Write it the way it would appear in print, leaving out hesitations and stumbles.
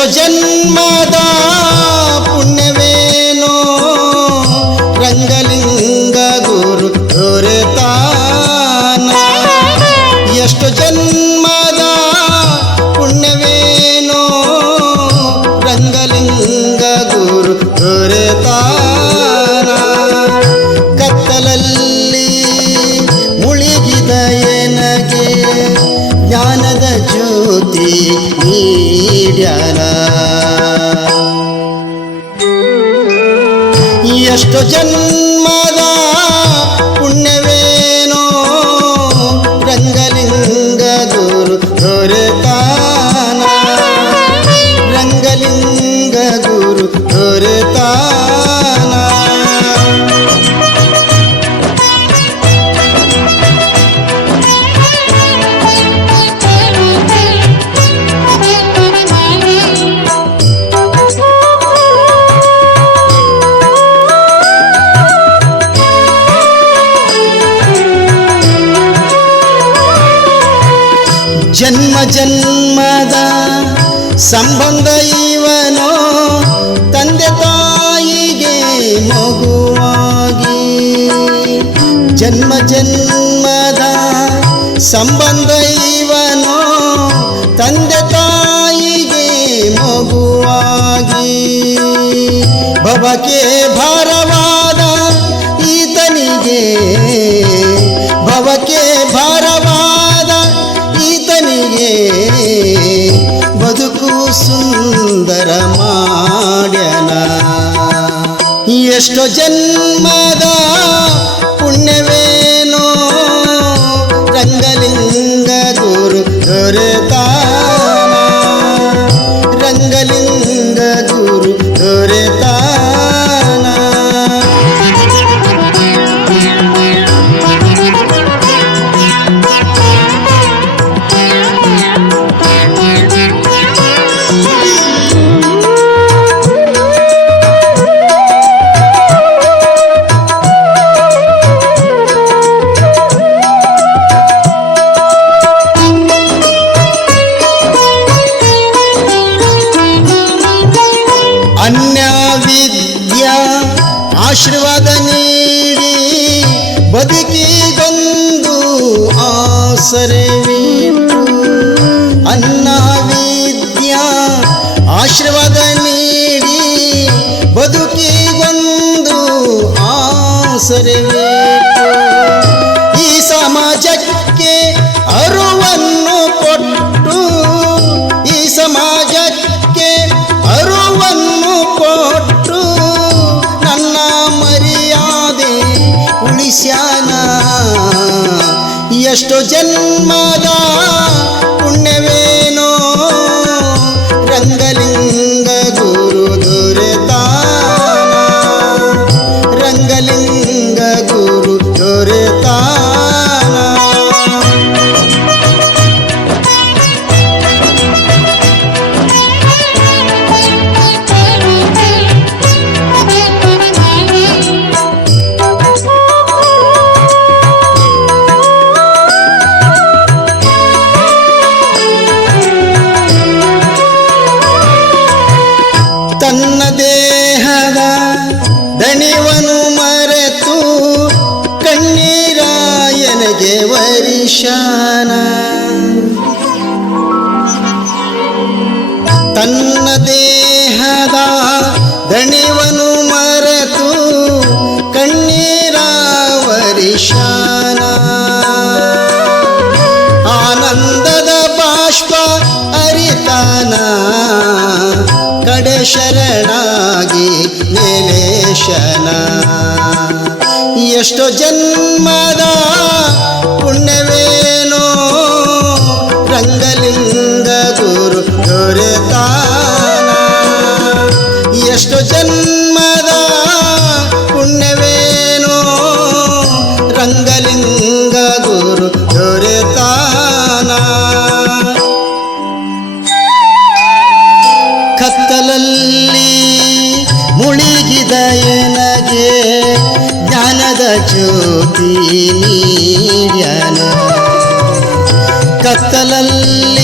ಎಷ್ಟೋ ಜನ್ಮದ ಪುಣ್ಯವೇನೋ ರಂಗಲಿಂಗ ಗುರು ದೊರೆತಾನ. ಎಷ್ಟೋ ಜನ್ಮದ ಪುಣ್ಯವೇನೋ ರಂಗಲಿಂಗ ಗುರು ದೊರೆತಾನ. ಕತ್ತಲಲ್ಲಿ ಮುಳುಗಿದ ಎನಗೆ ಜ್ಞಾನದ ಜ್ಯೋತಿ ನೀಡ್ಯಾನ. ಎಷ್ಟೋ ಜನ್ಮದ ಪುಣ್ಯವೇನೋ ರಂಗಲಿಂಗ ಗುರು ದೊರೆತಾನ. ರಂಗಲಿಂಗ ಗುರು ದೊರೆತಾನ. ಜನ್ಮ ಜನ್ಮದ ಸಂಬಂಧ ಇವನೋ ತಂದೆ ತಾಯಿಗೆ ಮಗುವಾಗಿ. ಜನ್ಮ ಜನ್ಮದ ಸಂಬಂಧ ಇವನೋ ತಂದೆ ತಾಯಿಗೆ ಮಗುವಾಗಿ. ಭವಕ್ಕೆ ಭಾರವಾದ ಈತನಿಗೆ, ಭವಕ್ಕೆ ಭಾರವಾದ ಈತನಿಗೆ ಬದುಕು ಸುಂದರ ಮಾಡ್ಯನ. ಎಷ್ಟೋ ಜನ್ಮದ ಪುಣ್ಯವೇನೋ ರಂಗಲಿಂಗ ಗುರು ದೊರೆತಾನ. ರಂಗಲಿಂಗ ಗುರು ದೊರೆತಾನ. ಅನ್ಯ ವಿದ್ಯಾ ಆಶೀರ್ವಾದ ನೀಡಿ ಬದುಕಿಗೊಂದು ಆಸರೆವಿಟ್ಟು. ಅನ್ನ ವಿದ್ಯಾ ಆಶೀರ್ವಾದ ನೀಡಿ ಬದುಕಿಗೊಂದು ಆಸರೆವಿಟ್ಟು. ಈ ಸಮಾಜಕ್ಕೆ ಅರುವನ್ನು ಕೊಟ್ಟು, ಈ ಸಮಾಜಕ್ಕೆ ಅರುವನ್ನು ಕೊಟ್ಟು ನನ್ನ ಮರ್ಯಾದೆ ಉಳಿಸ್ಯಾನ. ಎಷ್ಟೋ ಜನ್ಮದ ಪುಣ್ಯವೇನೋ ರಂಗಲಿಂಗ ಗುರು ದೊರೆತಾನ. ರಂಗಲಿಂಗ ಗುರು ದೊರೆತಾನ. ತನ್ನ ದೇಹದ ದಣಿವನು ಮರೆತು ಕಣ್ಣೀರಾಯನಿಗೆ ವರಿಶಾನ. ತನ್ನ ದೇಹದ ದಣಿವನು ಮರೆತು ಕಣ್ಣೀರ ವರಿಶಾನ. ಆನಂದದ ಬಾಷ್ಪ ಅರಿತಾನ. ಕಡೆ ಶರಣಾಗಿ ನೆಲೆಶನ. ಎಷ್ಟೋ ಜನ್ಮದ ಪುಣ್ಯವೇನೋ ರಂಗಲಿಂಗ ಗುರು ದೊರೆತಾನ. ಎಷ್ಟೋ ಜನ್ಮದ ಪುಣ್ಯವೇನೋ ರಂಗಲಿಂಗ ಗುರು ದೊರೆತಾನ. ಕತ್ತಲಲ್ಲಿ ಮುಳುಗಿದ ಎನಗೆ ಜ್ಞಾನದ ಜ್ಯೋತಿ ನೀಡ್ಯಾನ. ಕತ್ತಲಲ್ಲಿ